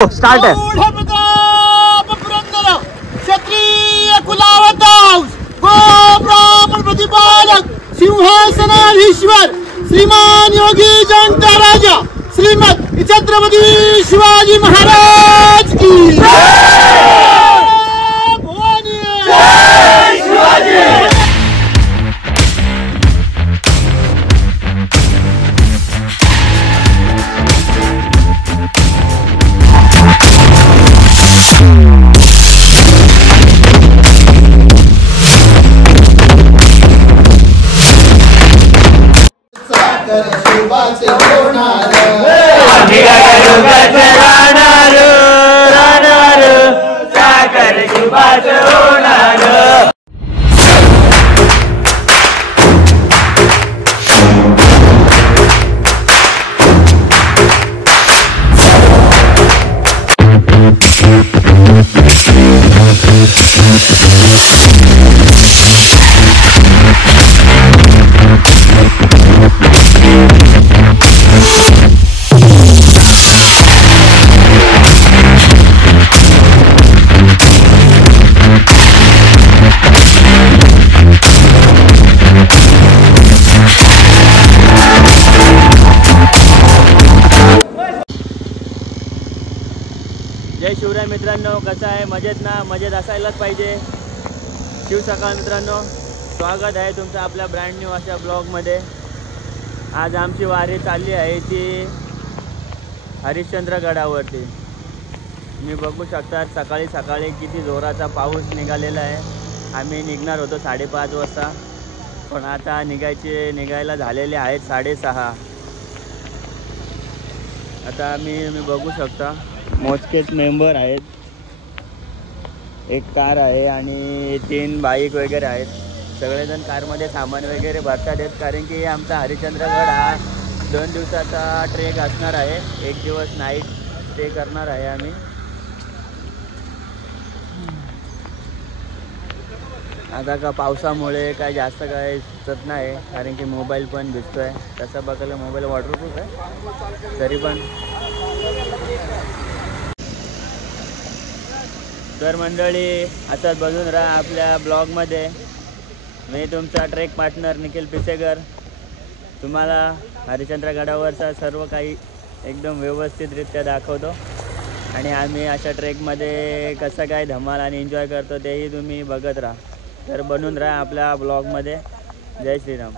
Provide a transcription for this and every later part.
Start है। क्षत्रिय कुलावतांस गो ब्राह्मण प्रतिपालक सिंहासनाधीश्वर श्रीमान योगी जनता राजा श्रीमद छत्रपति शिवाजी महाराज की भवानी शिवाजी। जय शिवराय मित्रांनो, कसं आहे? मजेत ना? मजेत असायलाच पाहिजे। शिव सकाळ मित्रांनो, स्वागत आहे तुमचं आपल्या ब्रँड न्यू अशा ब्लॉगमध्ये। आज आमची वारी चालली आहे ती हरिश्चंद्रगडावरती। मी बघू शकता सकाळी सकाळी किती जोराचा पाऊस निघालेला आहे। आम्ही निघणार होतो 5:30 वाजता, पण आता निघायला झालेले आहेत 6:30। आता मी बघू शकता मोजकेच मेंबर आहेत, एक कार आहे आणि 3 बाईक वगैरे आहेत। सगळेजण कारमध्ये सामान वगैरे भरतात आहेत, कारण की आमचा हरिश्चंद्रगड हा 2 दिवसाचा ट्रेक असणार आहे। 1 दिवस नाईट स्टे करणार आहे आम्ही। आता का पावसामुळे काय जास्त काय सुचत नाही, कारण की मोबाईल पण भिजतो आहे। तसं बघायला मोबाईल वॉटरप्रूफ आहे, तरी पण तर मंडळी असंच बघून राहा आपल्या ब्लॉगमध्ये। मी तुमचा ट्रेक पार्टनर निखिल पिसेकर तुम्हाला हरिश्चंद्रगडावरचा सर्व काही एकदम व्यवस्थितरित्या दाखवतो, आणि आम्ही अशा ट्रेकमध्ये कसं काय धमाल आणि एन्जॉय करतो तेही तुम्ही बघत राहा। तर बनून राहा आपल्या ब्लॉगमध्ये। जय श्रीराम।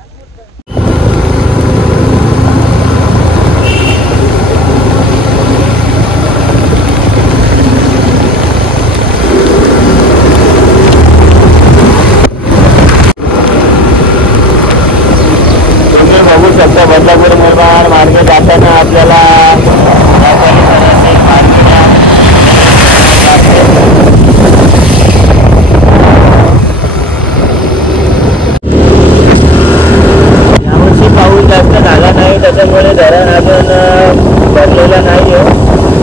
बदलापूर मुरबाड मार्गे जाताना आपल्याला या परिसरात एक मार्केट आहे। यावर्षी पाऊस जास्त झाला नाही, त्याच्यामुळे धरण अजून भरलेलं नाही आहे।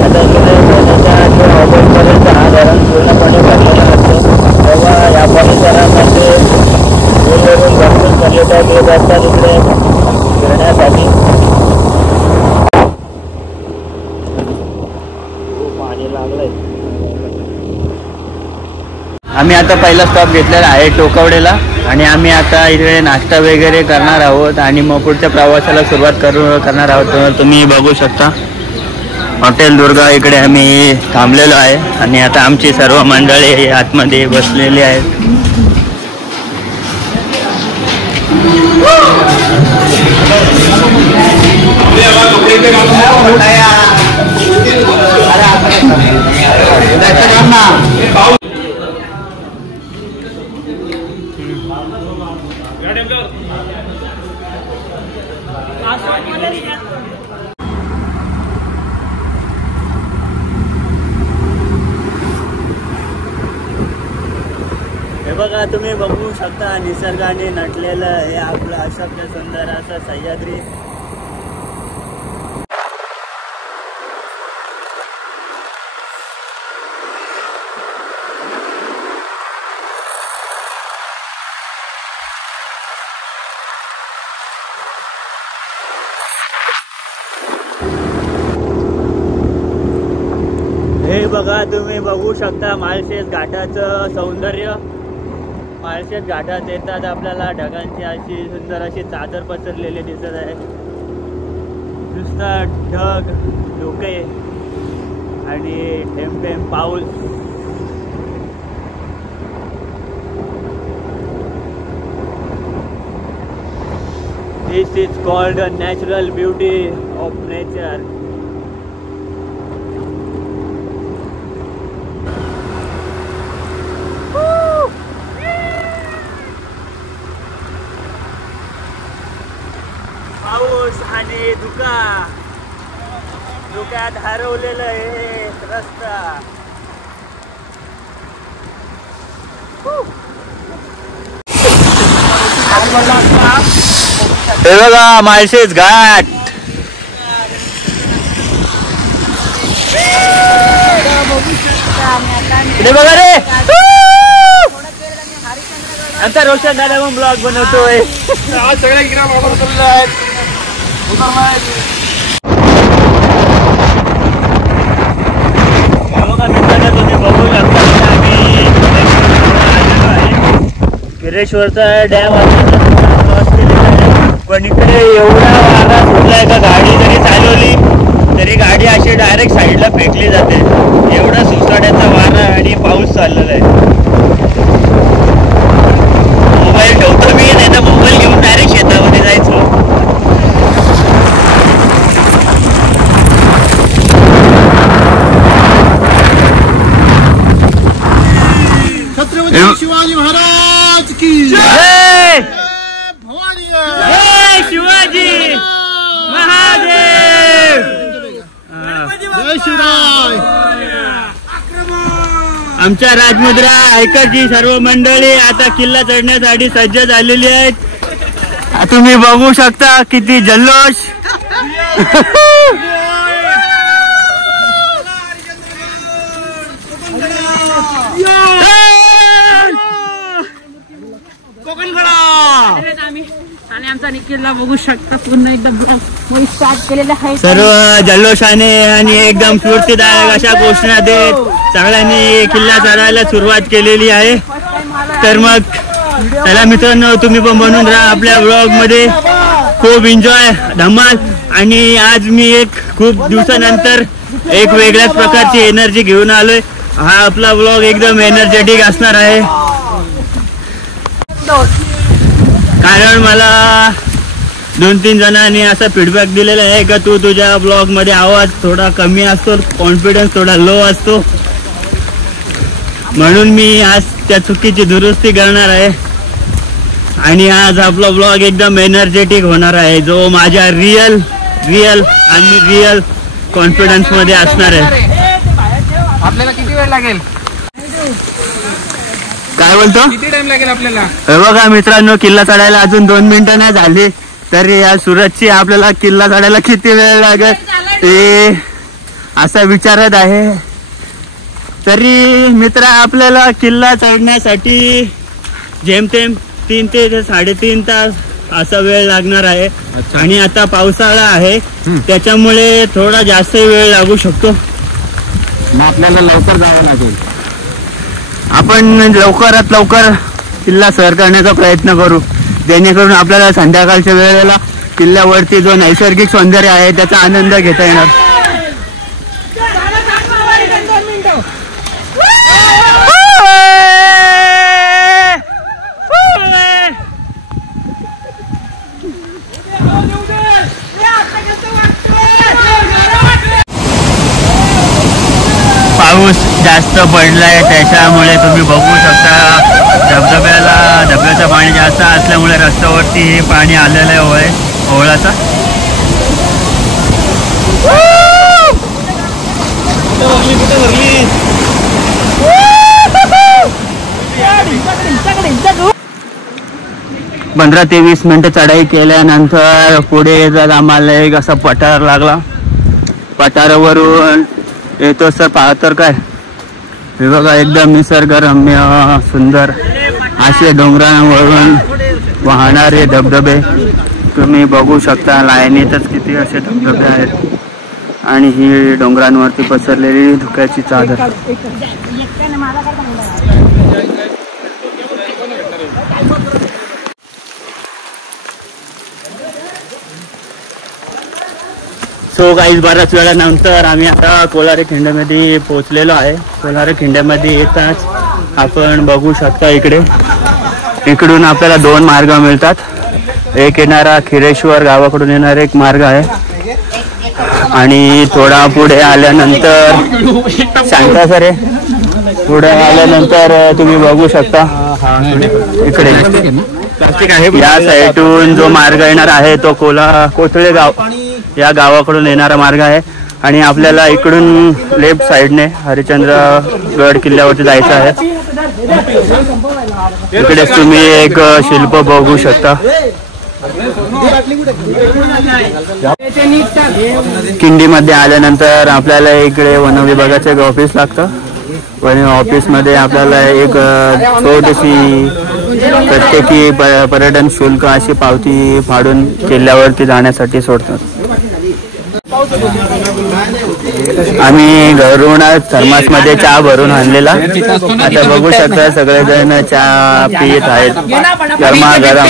आता जुलै महिन्याच्या किंवा ऑगस्टपर्यंत हा धरण पूर्णपणे भरलेला असतो, तेव्हा या परिसरामध्ये दूरवरून भरपूर पर्यटक येत असतात इकडे फिरण्यासाठी। पाणी लागलंय। आम्ही आता पहिला स्टॉप घेतलेला आहे टोकवडेला, आणि आम्ही आता इकडे नाश्ता वगैरे करणार आहोत आणि मग पुढच्या प्रवासाला सुरुवात करणार आहोत। तुम्ही बघू शकता हॉटेल दुर्गा इकडे आम्ही थांबलेलो आहे, आणि आता आमची सर्व मंडळी आतमध्ये बसलेली आहेत। हे बघा, तुम्ही बघू शकता निसर्गाने नटलेलं हे आपलं अशक्य सुंदर असं सह्याद्री। हे बघा, तुम्ही बघू शकता माळशेज घाटाचं सौंदर्य. माळशेज घाटात येतात आपल्याला ढगांची अशी सुंदर अशी चादर पसरलेली दिसत आहे. नुसता ढग, धुके आणि थेंब थेंब पाऊस. This is called the natural beauty of nature. पाऊस आणि धुक्यात हरवलेलं हे रस्ता. हे बघा माळशेज घाट. इकडे बघा रे, आमचा रोशन दादा मग ब्लॉग बनवतोय. सगळ्या गिरा तुम्ही बघू शकता गिरेश्वरचा डॅम क्रॉस केलेला आहे. पण इकडे एवढा वारा सुटलाय का गाडी जरी चालवली तरी गाडी अशी डायरेक्ट साईडला फेकली जाते. एवढा सुसाट्याचा वारा आणि पाऊस चाललेला आहे. मोबाईल ठेवतो मी, नाही तर मोबाईल घेऊन डायरेक्ट शेतामध्ये जायचो. छत्रपती शिवाजी महाराज की जय. भवानी जय शिवाजी महादेव. जय शिवराय. आमच्या राजमुद्रा ऐकरची सर्व मंडळी आता किल्ला चढण्यासाठी सज्ज झालेली आहेत. तुम्ही बघू शकता किती जल्लोष. आणि आमचा किल्ला बघू शकता पूर्ण एकदम स्टार्ट केलेला आहे. सर्व जल्लोषाने आणि एकदम स्फूर्तीदायक अशा घोषणा देत सगळ्यांनी किल्ला चढायला सुरुवात केलेली आहे. तर मग चला मित्रांनो, तुम्ही पण बनून राहा आपल्या ब्लॉग मध्ये. खूप एन्जॉय, धमाल. आणि आज मी एक खूप दिवसानंतर एक वेगळ्याच प्रकारची एनर्जी घेऊन आलोय. हा आपला ब्लॉग एकदम एनर्जेटिक असणार आहे. कारण मला 2-3 जणांनी असा फीडबॅक दिलेला आहे का तू तुझ्या ब्लॉग मध्ये आवाज थोडा कमी असतो, कॉन्फिडन्स थोडा लो असतो. म्हणून मी आज त्या चुकीची दुरुस्ती करणार आहे आणि आज आपला ब्लॉग एकदम एनर्जेटिक होणार आहे, जो माझ्या रिअल कॉन्फिडन्स मध्ये असणार आहे. आपल्याला किती वेळ लागेल? काय बोलतो? किती टाइम लागेल आपल्याला? हे बघा मित्रांनो, किल्ला चढायला अजून 2 मिनिटं नाही झाली तरी या सूरजची आपल्याला किल्ला चढायला किती वेळ लागेल ते असा विचारत आहे. तरी मित्र, आपल्याला किल्ला चढण्यासाठी जेमतेम 3 ते 3.5 तास असा वेळ लागणार आहे. आणि आता पावसाळा आहे त्याच्यामुळे थोडा जास्त वेळ लागू शकतो. आपल्याला लवकर जावं लागेल. आपण लवकरात लवकर किल्ला सर करण्याचा प्रयत्न करू, जेणेकरून आपल्याला संध्याकाळच्या वेळेला किल्ल्यावरती जो नैसर्गिक सौंदर्य आहे त्याचा आनंद घेता येणार. पाऊस जास्त पडलाय त्याच्यामुळे तुम्ही बघू शकता धबधब्याचं पाणी जास्त असल्यामुळे रस्त्यावरती हे पाणी आलेलं आहे ओळाचा. पंधरा ते 20 मिनिटं चढाई केल्यानंतर पुढे जर आम्हाला एक असा पठार लागला. पठारावरून येतो सर पाहतर काय हे बघा, एकदम निसर्गरम्य सुंदर असे डोंगरावरून वाहणारे धबधबे तुम्ही बघू शकता. लाईनीतच किती असे धबधबे आहेत आणि ही डोंगरांवरती पसरलेली धुक्याची चादर. सो गाईज बऱ्याच वेळानंतर आम्ही आता कोलारे खिंड्यामध्ये पोहोचलेलो आहे. कोलारे खिंड्यामध्ये येताच आपण बघू शकता इकडून आपल्याला 2 मार्ग मिळतात. एक येणारा खिरेश्वर गावाकडून येणारा एक मार्ग आहे आणि थोडा पुढे आल्यानंतर शांता सरे पुढे आल्यानंतर तुम्ही बघू शकता इकडे या साईडून जो मार्ग येणार आहे तो कोथळे गाव या गावाकडून येणारा मार्ग आहे आणि आपल्याला इकडून लेफ्ट साईडने हरिश्चंद्रगड किल्ल्यावरती जायचं आहे. इकडेच तुम्ही एक शिल्प बघू शकता. किंडीमध्ये आल्यानंतर आपल्याला इकडे वन विभागाचं एक ऑफिस लागतं. वन ऑफिसमध्ये आपल्याला एक छोटीशी प्रत्येकी पर्यटन शुल्क अशी पावती फाडून किल्ल्यावरती जाण्यासाठी सोडतात. आम्ही घरून थर्मासमध्ये चहा भरून आणलेला. आता बघू शकता सगळेजण चहा पित आहेत गरमागरम.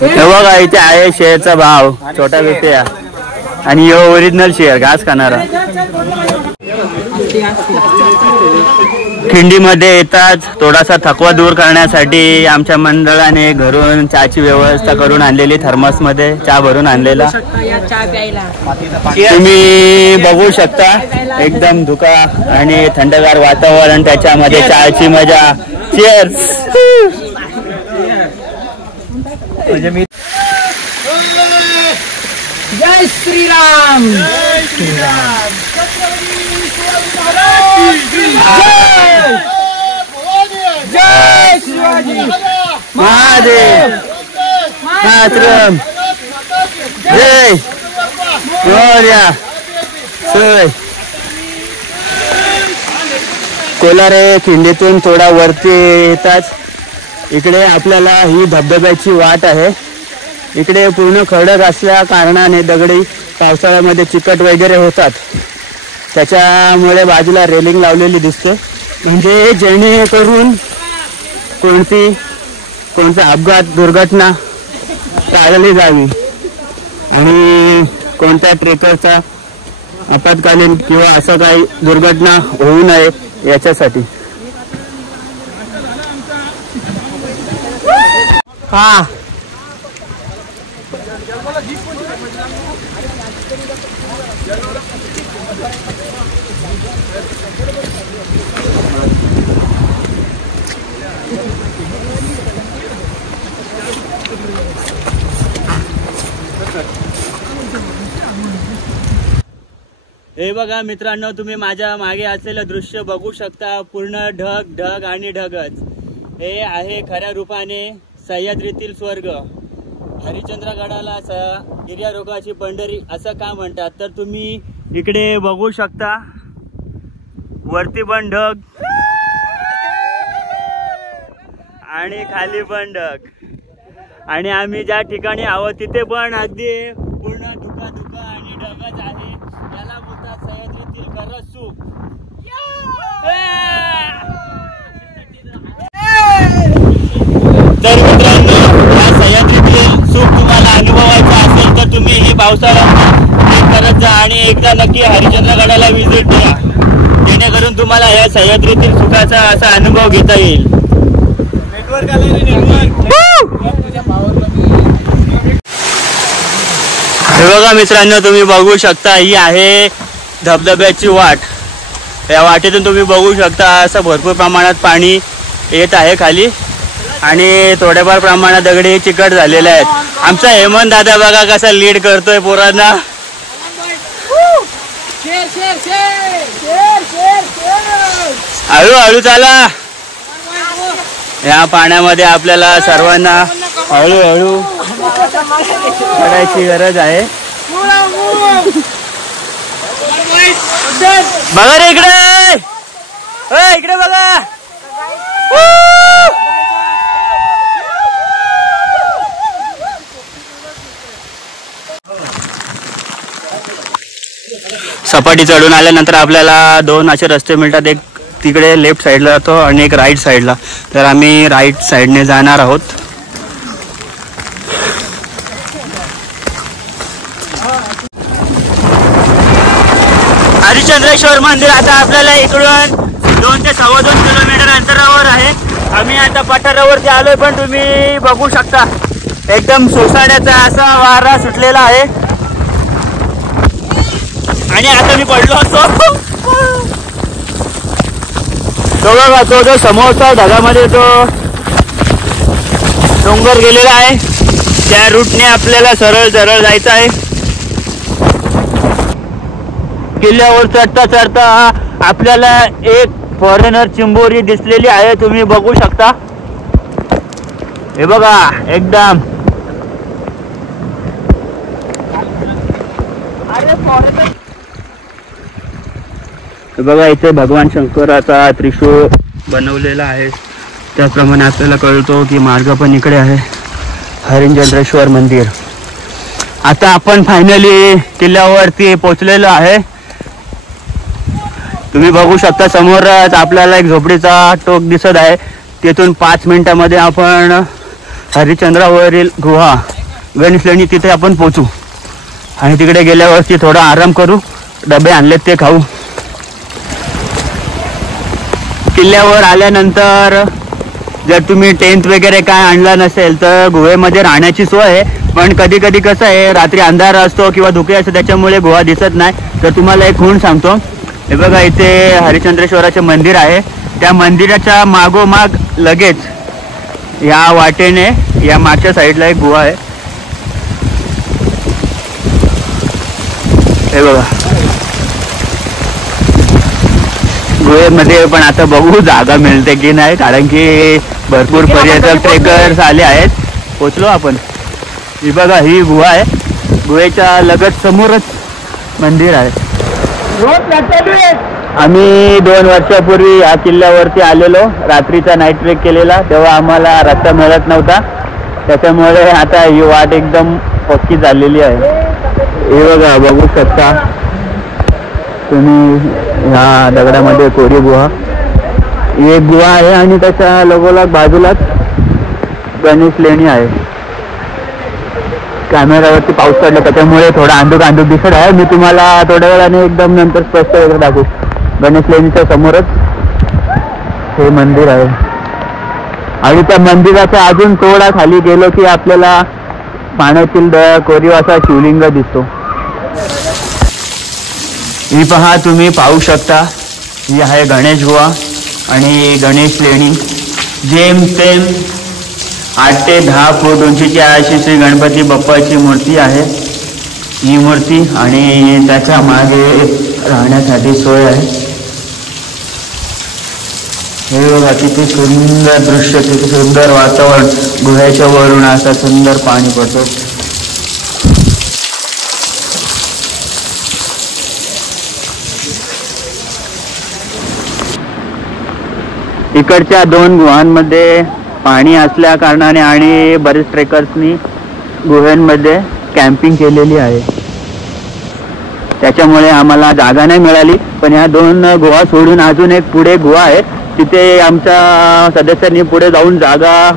हे बघा इथे आहे शेअरचा भाव छोटा बिबट्या आणि यो ओरिजिनल शेअर घास खाणारा. खिंडीमध्ये येताच थोडासा थकवा दूर करण्यासाठी आमच्या मंडळाने घरून चहाची व्यवस्था करून आणलेली. थर्मासमध्ये चहा भरून आणलेला तुम्ही बघू शकता. एकदम धुका आणि थंडगार वातावरण त्याच्यामध्ये चहाची मजा. चीअर्स. जय श्रीराम. जय शिवाजी महादेव मातरम जय मोरया. सोय कोलारे खिंडीतून थोडा वरती येताच इकडे आपल्याला ही धबधब्याची वाट आहे. इकडे पूर्ण खडक असल्या कारणाने दगडी पावसाळ्यामध्ये चिकट वगैरे होतात. त्याच्यामुळे बाजूला रेलिंग लावलेली दिसते म्हणजे जेणेकरून कोणता अपघात दुर्घटना टाळली जावी आणि कोणत्या ट्रेकरचा आपत्कालीन किंवा असं काही दुर्घटना होऊ नये याच्यासाठी. हा हे बघा मित्रांनो, तुम्ही माझ्या मागे असलेलं दृश्य बघू शकता. पूर्ण ढग ढग आणि ढगच. हे आहे खऱ्या रूपाने सह्याद्रीतील स्वर्ग. हरिश्चंद्रगडाला गिर्यारोहकाची पंढरी असं का म्हणतात तर तुम्ही इकडे बघू शकता. वरती पण ढग आणि खाली पण ढग आणि आम्ही ज्या ठिकाणी आहोत तिथे पण अगदी पूर्ण धुका धुका आणि ढगच आहे. याला बोलतात सह्याद्रीतील खरं सुख. तर मित्रांनो, या सह्याद्रीतील सुख तुम्हाला अनुभवायचं असेल तर तुम्ही ही पावसाळ्यात करत जा आणि एकदा नक्की हरिश्चंद्रगडाला व्हिजिट द्या, जेणेकरून तुम्हाला या सह्याद्रीतील सुखाचा असा अनुभव घेता येईल. हे बघा मित्रांनो, तुम्ही बघू शकता ही आहे धबधब्याची वाट. या वाटेतून तुम्ही बघू शकता असं भरपूर प्रमाणात पाणी येत आहे खाली आणि थोड्याफार प्रमाणात दगडी चिकट झालेले आहेत. आमचा हेमंत दादा बघा कसा लीड करतोय पोरांना. हळूहळू चाला. या पाण्यामध्ये आपल्याला सर्वांना हळूहळू करायची गरज आहे. बघा रे इकडे, इकडे बघा. सपाटी चढून आल्यानंतर आपल्याला 2 असे रस्ते मिळतात. एक तिकडे लेफ्ट साईडला जातो आणि एक राईट साईडला. तर आम्ही राईट साईडने जाणार आहोत. हरिश्चंद्रेश्वर मंदिर आता आपल्याला इकडून 2 ते 2.25 किलोमीटर अंतरावर आहे. आम्ही आता पठारावरती आलोय, पण तुम्ही बघू शकता एकदम सोसाट्याचा असा वारा सुटलेला आहे. आणि आता मी पडलो असतो. तो बघा, तो जो समोरचा ढगामध्ये जो डोंगर गेलेला आहे त्या रूटने आपल्याला सरळ सरळ जायचं आहे. किल्ल्यावर चढता चढता आपल्याला एक फॉरेनर चिंबोरी दिसलेली आहे. तुम्ही बघू शकता. हे बघा एकदम बघा, इथे भगवान शंकराचा त्रिशूळ बनवलेला आहे. त्याप्रमाणे आपल्याला कळतो की मार्ग पण इकडे आहे. हरिश्चंद्रेश्वर मंदिर. आता आपण फायनली किल्ल्यावरती पोहोचलेलो आहे. तुम्ही बघू शकता समोरच आपल्याला एक झोपडीचा टोक दिसत आहे. तिथून 5 मिनिटामध्ये आपण हरिश्चंद्रावरील गुहा गणेश लेणी तिथे आपण पोहोचू. आणि तिकडे गेल्यावरती थोडा आराम करू. डबे आणलेत ते खाऊ. किल्ल्यावर आल्यानंतर जर तुम्ही टेंट वगैरे काय आणला नसेल तर गुहेमध्ये राहण्याची सोय आहे. पण कधी कधी कसं आहे, रात्री अंधार असतो किंवा धुके असतो, त्याच्यामुळे गुहा दिसत नाही. तर तुम्हाला एक खूण सांगतो. हे बघा, इथे हरिश्चंद्रेश्वराचे मंदिर आहे. त्या मंदिराच्या मागोमाग लगेच या वाटेने या मागच्या साईडला एक गुहा आहे. हे बघा, गुहेमध्ये पण आता बघू जागा मिळते की नाही, कारण की भरपूर पर्यटक ट्रेकर्स आले आहेत. पोचलो आपण. ही बघा, ही गुहा आहे. गुहेच्या लगत समोरच मंदिर आहे. आम्ही 2 वर्षापूर्वी या किल्ल्यावरती आलेलो. रात्रीचा नाईट ट्रेक केलेला, तेव्हा आम्हाला रस्ता मिळत नव्हता. त्याच्यामुळे आता ही वाट एकदम पक्की झालेली आहे. हे बघा, बघू शकता तुम्ही ह्या दगडामध्ये कोरी गुहा. ही एक गुहा आहे आणि त्याच्या लगोलग बाजूलाच गणेश लेणी आहे. कॅमेरावरती पाऊस पडला त्याच्यामुळे थोडा अंधुक अंधुक दिसत आहे. मी तुम्हाला थोड्या वेळाने एकदम नंतर स्पष्ट वगैरे दाखवू. गणेश लेणीच्या समोरच हे मंदिर आहे. आणि त्या मंदिराच्या अजून थोडा खाली गेलो की आपल्याला पाण्यातील कोरीव असा शिवलिंग दिसतो. ही पहा, तुम्ही पाहू शकता. ही आहे गणेश गुहा आणि गणेश लेणी. जेमतेम 8 ते 10 फूट उंचीची अशी श्री गणपती बाप्पाची मूर्ती आहे. ही मूर्ती आणि त्याच्या मागे राहण्यासाठी सोय आहे. हे बघा, किती सुंदर दृश्य, किती सुंदर वातावरण. गुहेच्या वरून असं सुंदर पाणी पडतं. इकडच्या 2 गुहांमध्ये पाणी असल्या कारणाने आणि बरेच ट्रेकर्सनी गुहांमध्ये कॅम्पिंग केलेली आहे. त्याच्यामुळे आम्हाला जागा नाही मिळाली. पण ह्या 2 गुहा सोडून अजून एक पुढे गुहा आहे. तिथे आमच्या सदस्यांनी पुढे जाऊन जागा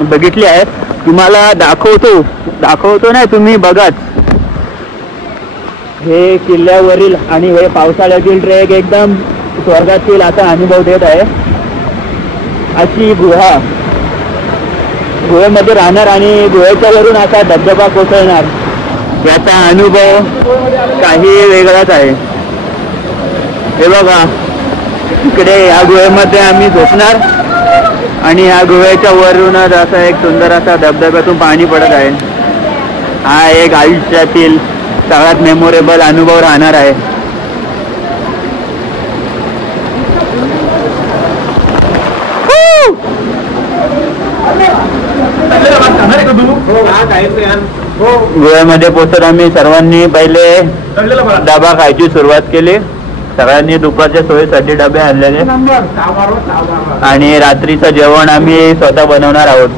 बघितली आहे. तुम्हाला दाखवतो नाही, तुम्ही बघाच. हे किल्ल्यावरील आणि हे पावसाळ्यातील ट्रेक एकदम स्वर्गातील असा अनुभव देत आहे. अशी गुहा, गुहेमध्ये राहणार आणि गुहेच्या वरून असा धबधबा कोसळणार, याचा अनुभव काही वेगळाच आहे. हे बघा, इकडे या गुहेमध्ये आम्ही झोपणार आणि या गुहेच्या वरूनच असा एक सुंदर असा धबधब्यातून पाणी पडत आहे. हा एक आयुष्यातील सगळ्यात मेमोरेबल अनुभव राहणार आहे. गोव्यामध्ये पोहोचून आम्ही सर्वांनी पहिले डबा खायची सुरुवात केली. सगळ्यांनी दुपारच्या सोयीसाठी डबे आणलेले आणि रात्रीचं जेवण आम्ही स्वतः बनवणार आहोत.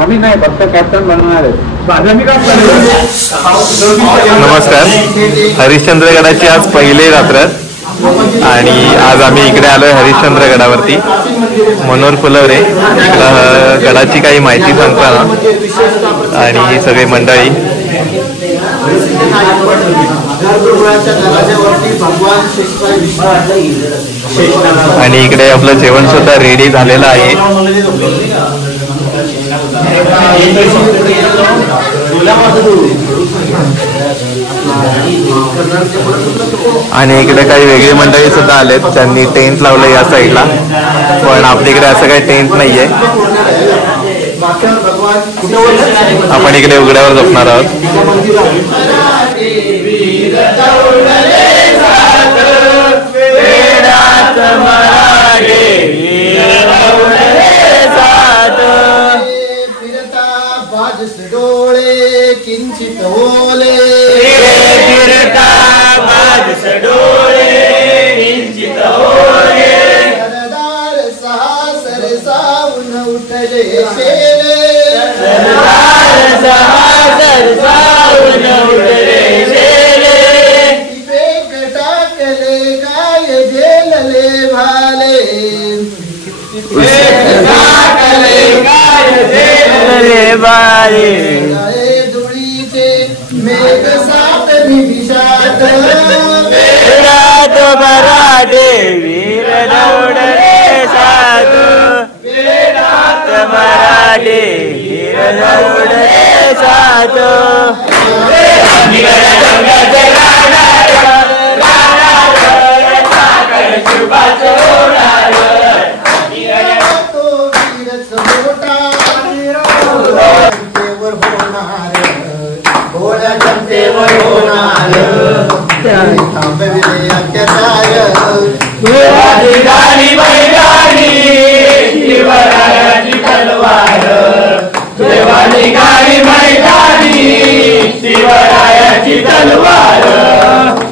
आम्ही नाही, फक्त कॅप्टन बनवणार आहे. नमस्कार. हरिश्चंद्रगडाची आज पहिली रात्र आणि आज आम्ही इकडे आलोय हरिश्चंद्रगडावरती. मनोहर फुलवरे इकडं गडाची काही माहिती सांगताना आणि ही सगळी मंडळी. आणि इकडे आपलं जेवण सुद्धा रेडी झालेलं आहे. आणि इकडे काही वेगळी मंडळी सुद्धा आलेत त्यांनी टेंट लावलं या साईडला, पण आपल्याकडे असं काही टेंट नाहीये. आपण इकडे उघड्यावर झोपणार आहोत. डोळे किंचित ओले सरदार सासर सावून उठले शेले बेग टाकले काय झेलले भाले धुळीचे मेघ सात निविषात मराठे वीर दौडले सात मराठे वीर दौडले सात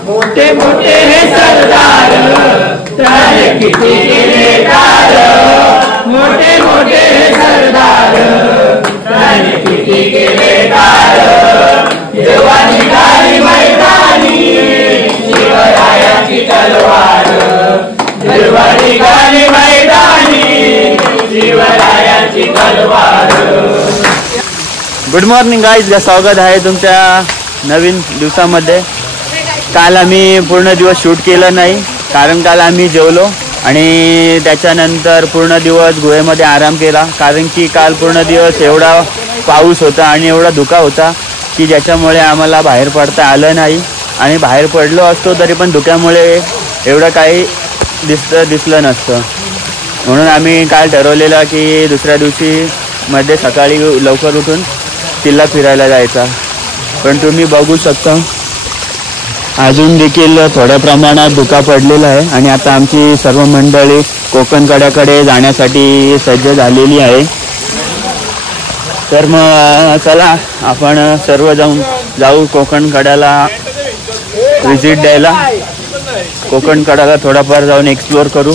मोठे मोठे हे सरदार त्याने किती केले कार. मोठे मोठे हे सरदार त्याने किती केले कार. जेव्हा निघाली मैदानी शिवरायाची तलवार. जेव्हा निघाली मैदानी शिवरायाची तलवार. गुड मॉर्निंग गाईज, स्वागत आहे तुमच्या नवीन दिवसामध्ये. काल आम्ही पूर्ण दिवस शूट केलं नाही कारण काल आम्ही जेवलो आणि त्याच्यानंतर पूर्ण दिवस गुहेमध्ये आराम केला. कारण की काल पूर्ण दिवस एवढा पाऊस होता आणि एवढा धुका होता की ज्याच्यामुळे आम्हाला बाहेर पडता आलं नाही. आणि बाहेर पडलो असतो तरी पण धुक्यामुळे एवढं काही दिसलं नसतं. म्हणून आम्ही काल ठरवलेलं की दुसऱ्या दिवशी मध्ये सकाळी लवकर उठून किल्ला फिरायला जायचा. पण तुम्ही बघू शकता अजून देखील थोड्या प्रमाणात धुका पडलेला आहे आणि आता आमची सर्व मंडळी कोकण कड्याकडे जाण्यासाठी सज्ज झालेली आहे. तर मग चला आपण सर्व जाऊ कोकण कड्याला व्हिजिट द्यायला. कोकण कड्याला थोडाफार जाऊन एक्सप्लोअर करू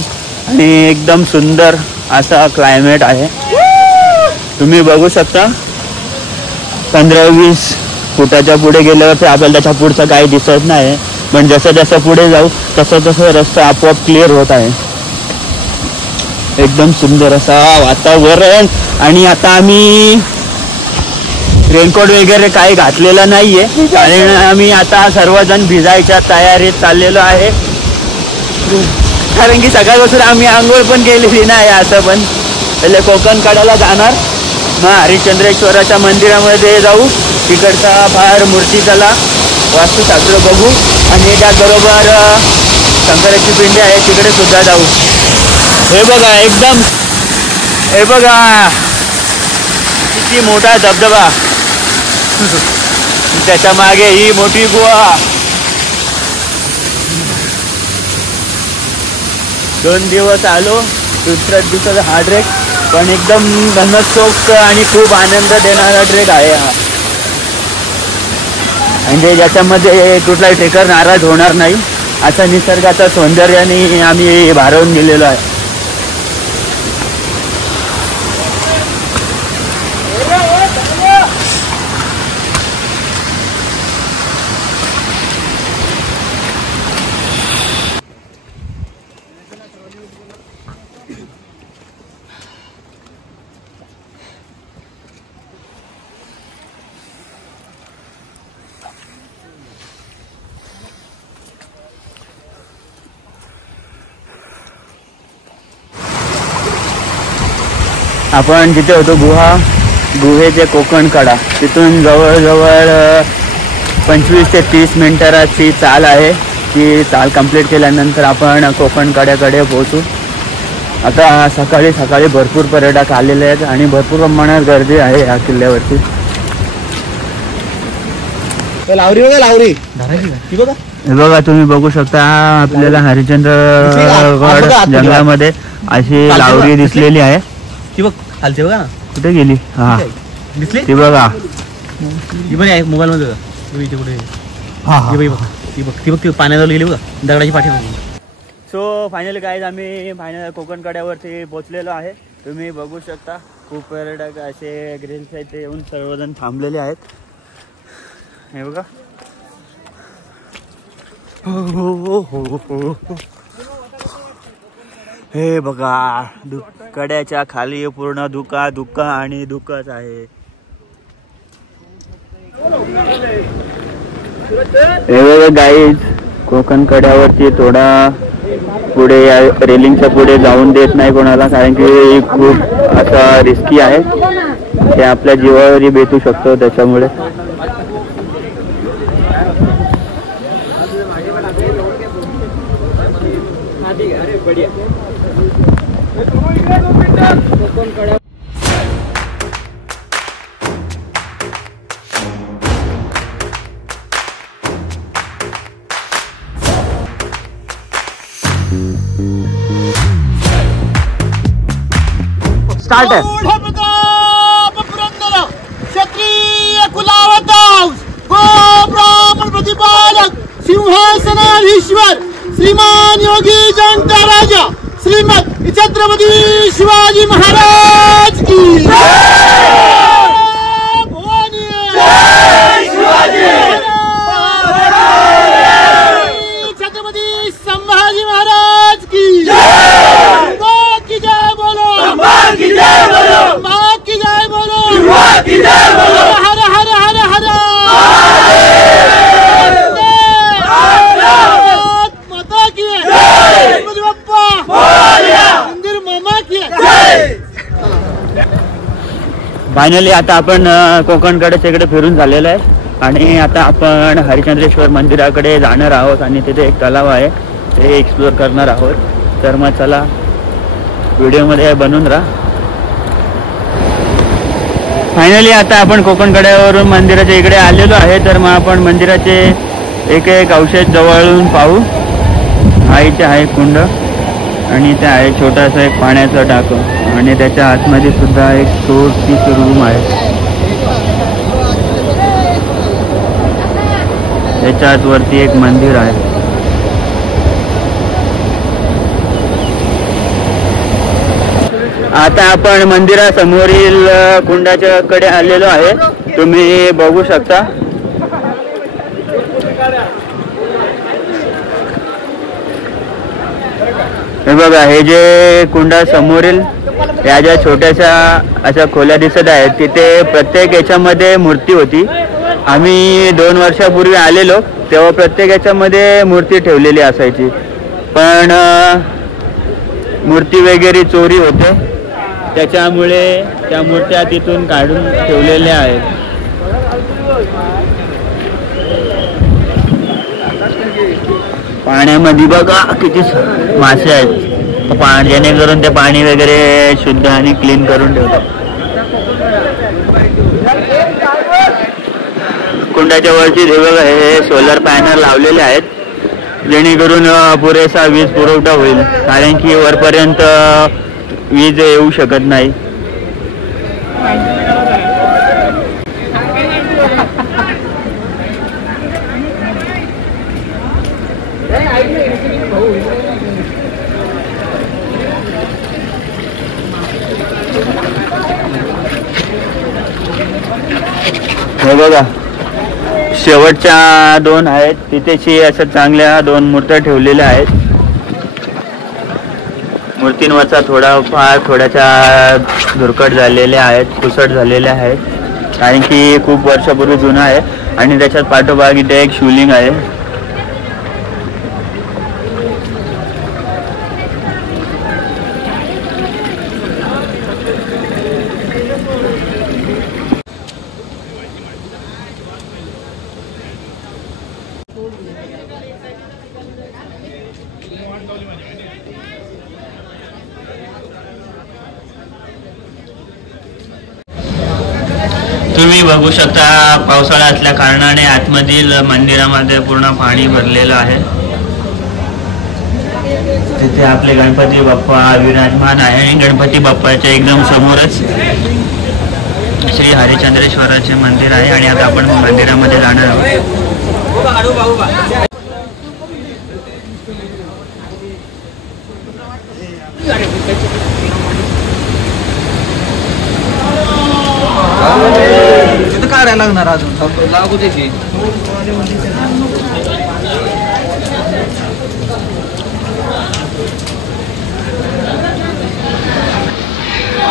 आणि एकदम सुंदर असा क्लायमेट आहे. तुम्ही बघू शकता 15-20 फुटाच्या पुढे गेल्यावरती आपल्याला त्याच्या पुढचं काही दिसत नाही. पण जसं जसं पुढे जाऊ तसं तसं रस्ता आपोआप क्लिअर होत आहे. एकदम सुंदर असा वातावरण. आणि आता आम्ही रेनकोट वगैरे काही घातलेलं नाहीये आणि आम्ही आता सर्वजण भिजायच्या तयारीत चाललेलो आहे. कारण की सकाळपासून आम्ही आंघोळ पण केलेली नाही. असं पण पहिले कोकण कड्याला जाणार, मग हरिश्चंद्रेश्वराच्या मंदिरामध्ये जाऊ, तिकडचा फार मूर्तिकला वास्तुशास्त्र बघू आणि त्याचबरोबर शंकराची पिंडी आहे तिकडे सुद्धा जाऊ. हे बघा एकदम, हे बघा किती मोठा धबधबा, त्याच्या मागे ही मोठी गुहा. 2 दिवस आलो, दुसऱ्या दिवसाचा हा ट्रेक पण एकदम मनसोक्त आणि खूप आनंद देणारा ट्रेक आहे हा. म्हणजे ज्याच्यामध्ये कुठलाही ट्रेकर नाराज होणार नाही असा निसर्गाच्या सौंदर्याने आम्ही भारावून गेलेलो आहे. आपण जिथे होतो गुहेचे कोकण कडा, तिथून जवळजवळ 25 ते 30 मिनिटाची चाल आहे. ती चाल कंप्लीट केल्यानंतर आपण कोकण कड्याकडे पोहोचू. आता सकाळी भरपूर पर्यटक आलेले आहेत आणि भरपूर प्रमाणात गर्दी आहे या किल्ल्यावरती. लावरी बघा, लावरी हे बघा, तुम्ही बघू शकता आपल्याला हरिश्चंद्रगड जंगलामध्ये अशी लावरी दिसलेली आहे. ती बघ खालची बघा ना, कुठे गेली? हा दिसली ती बघा. ती पण आहे मोबाईल मध्ये कुठे. ती बघ ती पाण्याजवळ गेली बघा, दगडाची पाठी. सो फायनली गाईज आम्ही कोकण कड्यावरती पोहोचलेलो आहे. तुम्ही बघू शकता खूप पर्यटक असे ग्रिल्स आहेत, ते येऊन सर्वजण थांबलेले आहेत. हे बघा, हे बघा, कड्याच्या खाली पूर्ण धुका आणि धुकच आहे. हे बघा गाईज, कोकण कड्यावरती थोडा पुढे रेलिंगच्या पुढे जाऊन देत नाही कोणाला, कारण की खूप असा रिस्की आहे. ते आपल्या जीवावरही बेतू शकतो त्याच्यामुळे. स्टार्ट आहे. क्षत्रिय कुलावतांस गो ब्राह्मण प्रतिपालक सिंहासनाधीश्वर श्रीमान योगी जनता राजा श्रीमद छत्रपती शिवाजी महाराज की भवानी. छत्रपती संभाजी महाराज की हर हर हर हर माता की गणपती बाप्पा मंदिर मामा की. फायनली आता आपण कोकणकडे इकडे फिरून झालेलं आहे आणि आता आपण हरिश्चंद्रेश्वर मंदिराकडे जाणार आहोत आणि तिथे एक तलाव आहे, ते एक्सप्लोर करणार आहोत. तर मग चला व्हिडिओमध्ये बनून राहा. फायनली आता आपण कोकण कड्यावरून मंदिराच्या इकडे आलेलो आहे. तर मग आपण मंदिराचे एक अवशेष जवळून पाहू. हा इथे आहे कुंड आणि इथे आहे छोटासा एक पाण्याचा टाकं आणि त्याच्या आतमध्ये सुद्धा एक छोटीशी रूम आहे. त्याच्या आतवरती एक मंदिर आहे. आता आपण मंदिरासमोरील कुंडाच्या कडे आलेलो आहे. तुम्ही बघू शकता. हे बघा, हे जे कुंडा समोरील या ज्या छोट्याशा अशा खोल्या दिसत आहेत, तिथे प्रत्येक याच्यामध्ये मूर्ती होती. आम्ही 2 वर्षापूर्वी आलेलो तेव्हा प्रत्येक याच्यामध्ये मूर्ती ठेवलेली असायची, पण मूर्ती वगैरे चोरी होते, त्याच्यामुळे त्या मूर्त्या तिथून काढून ठेवलेल्या आहेत. पाण्यामध्ये बघा किती मासे आहेत, जेणेकरून ते पाणी वगैरे शुद्ध आणि क्लीन करून ठेवतात. कुंडाच्या वरती हे बघा, हे सोलर पॅनल लावलेले आहेत, जेणेकरून पुरेसा वीज पुरवठा होईल, कारण की वरपर्यंत वीज येऊ शकत नाही. हे बघा, शेवटच्या 2 आहेत, तिथेची असं चांगल्या 2 मूर्त्या ठेवलेल्या आहेत. मूर्तींवरचा थोड्याशा धुरकट झालेल्या आहेत, पुसट झालेल्या आहेत, कारण की खूप वर्षापूर्वी जुना आहे. आणि त्याच्यात पाठोपाठ इथे एक शिवलिंग आहे. तुम्ही बघू शकता पावसाळा असल्या कारणाने आतमधील मंदिरामध्ये पूर्ण पाणी भरलेलं आहे. तिथे आपले गणपती बाप्पा विराजमान आहे आणि गणपती बाप्पाच्या एकदम समोरच श्री हरिश्चंद्रेश्वराचे मंदिर आहे आणि आता आपण मंदिरामध्ये जाणार आहोत. काढायला लागणार अजून लागू त्याची.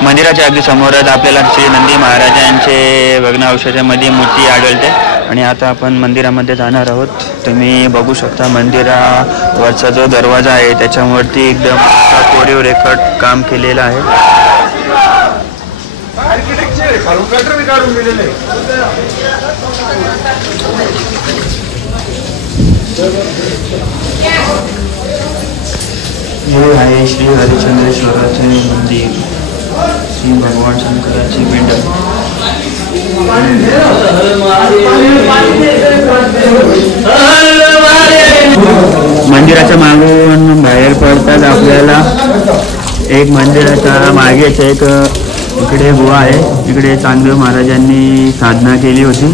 मंदिराच्या अगदी समोरच आपल्याला श्री नंदी महाराजांचे भग्नावशेषामध्ये मूर्ती आढळते आणि आता आपण मंदिरामध्ये जाणार आहोत. तुम्ही बघू शकता मंदिरावरचा जो दरवाजा आहे त्याच्यावरती एकदम कोरीव रेखट काम केलेलं आहे. हे आहे श्री हरिश्चंद्रेश्वराचे मंदिर, श्री भगवान शंकराची पिंड. मंदिराच्या मागून बाहेर पडतात आपल्याला एक मंदिराच्या मागेच एक इकडे गुहा आहे. इकडे चांगदेव महाराजांनी साधना केली होती,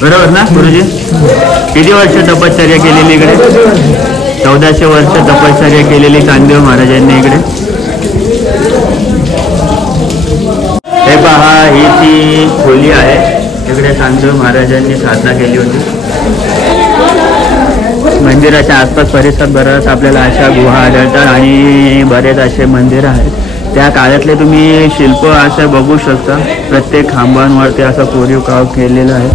बरोबर ना गुरुजी? किती वर्ष तपश्चर्या केलेली इकडे? 1400 वर्ष तपश्चर्या केलेली चांगदेव महाराजांनी इकडे. हे पहा, ही ती खोली आहे, इकडे चांगदेव महाराजांनी साधना केली होती. मंदिराच्या आसपास परिसरात बऱ्याच आपल्याला अशा गुहा आढळतात आणि बरेच असे मंदिर आहेत. त्या काळातले तुम्ही शिल्प असं बघू शकता. प्रत्येक खांबांवरती असं कोरीव काम केलेलं आहे.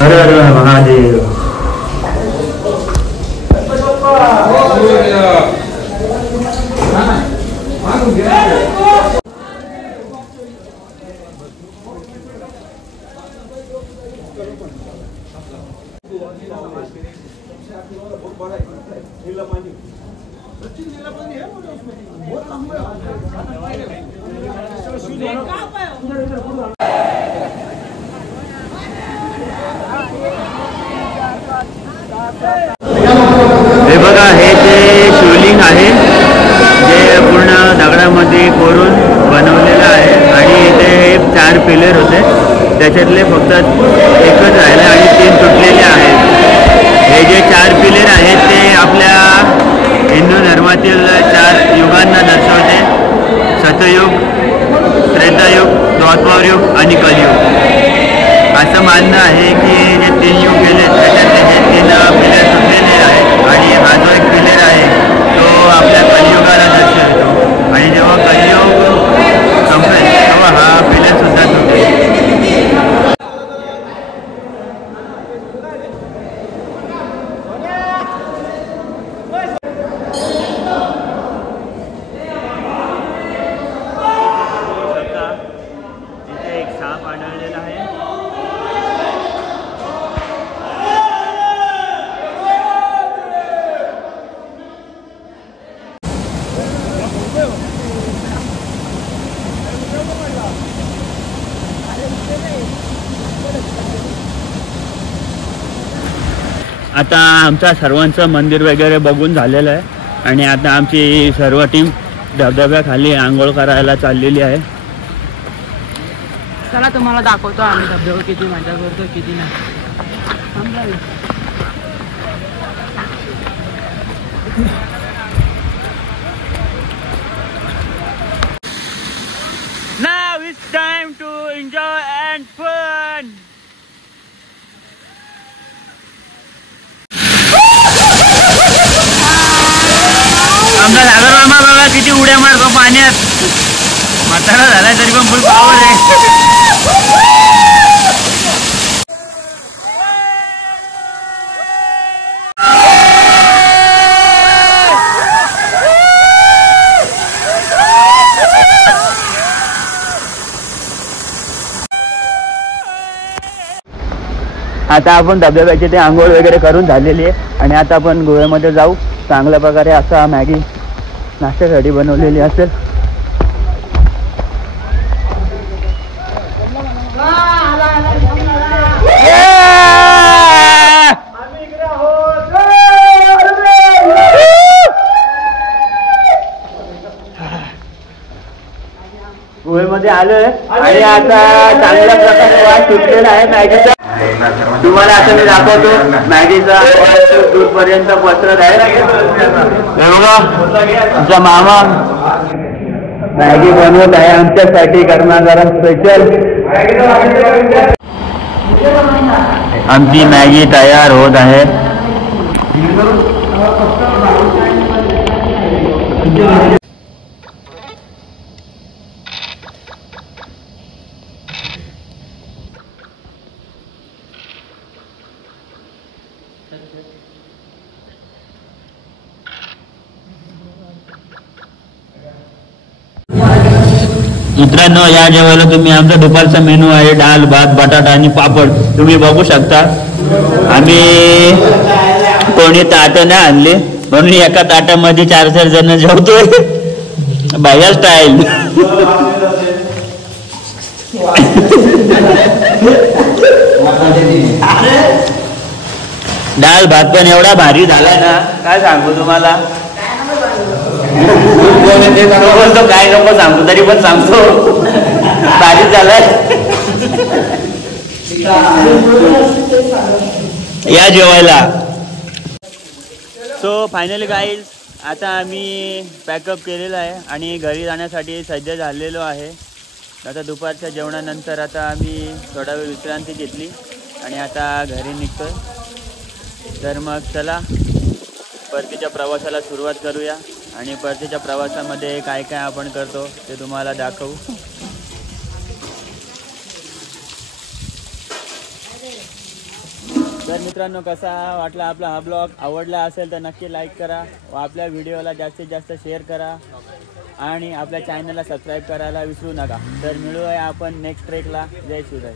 हर हर महादेव. हे बघा, हे ते शिवलिंग आहे जे पूर्ण दगडामध्ये कोरून बनवलेलं आहे आणि इथे 4 पिलर होते, त्याच्यातले फक्त एकच राहिले आणि 3 तुटलेले आहेत. हे जे 4 पिलर आहेत ते आपल्या हिंदू धर्मातील 4 युगांना दर्शवते. सतयुग, त्रेतायुग, द्वापारयुग आणि कलियुग. असं मानणं आहे की जे 3 युग गेले त्याच्यातले जे 3 पिलर तुटलेले आहेत आणि हा जो एक पिलर आहे तो आपल्या कलियुगाला दर्शवतो आणि जेव्हा कलियुग संपेल तेव्हा हा पिलर सुद्धा तुटेल. इथे एक साप आढळलेला आहे. आता आमचा सर्वांचं मंदिर वगैरे बघून झालेलं आहे आणि आता आमची सर्व टीम धबधब्याखाली आंघोळ करायला चाललेली आहे. चला तुम्हाला दाखवतो आम्ही धबधबा किती मजा करतो किती नाही. Now it's time to enjoy and fun. आमचा सागर मामा बघा किती उड्या मारतो पाण्यात. म्हातारा झाला तरी पण फुल पावर आहे. आता आपण धबधब्याची ते आंघोळ वगैरे करून झालेली आहे आणि आता आपण गोव्यामध्ये जाऊ. चांगल्या प्रकारे असा मॅगी नाश्त्यासाठी बनवलेली असेल. गोव्यामध्ये आलोय आणि आता चांगल्या प्रकारे वास सुटलेला आहे मॅगीचा. तुम्हाला आता मी दाखवतो मॅगीचा दूरपर्यंत पसरत आहे. आमचा मामा मॅगी बनवत आहे आमच्यासाठी गरमागरम स्पेशल. आमची मॅगी तयार होत आहे. मित्रांनो, या जेवायला तुम्ही आमचा दुपारचा मेनू आहे डाळ भात बटाटा आणि पापड. तुम्ही बघू शकता. आम्ही कोणी ताट नाही आणले म्हणून एका ताटामध्ये 4-4 जण जेवतोय. बाया स्टाईल. डाळ भात पण एवढा भारी झालाय ना, काय सांगू तुम्हाला. बोलतो काय नको सांगतो तरी पण सांगतो, भारी झालाय. या जेवायला. सो फायनली गाईज, आता आम्ही पॅकअप केलेलं आहे आणि घरी जाण्यासाठी सज्ज झालेलो आहे. आता दुपारच्या जेवणानंतर आता आम्ही थोडा वेळ विश्रांती घेतली आणि आता घरी निघतोय. तर मग चला परतीच्या प्रवासाला सुरुवात करूया आणि परतीच्या प्रवासामध्ये काय काय आपण करतो ते तुम्हाला दाखवू. तर मित्रांनो, कसा वाटला आपला हा ब्लॉग. आवडला असेल तर नक्की लाईक करा व आपल्या व्हिडिओला जास्तीत जास्त शेअर करा आणि आपल्या चॅनलला सबस्क्राईब करायला विसरू नका. तर मिळूया आपण नेक्स्ट ट्रेकला. जय शिवराय.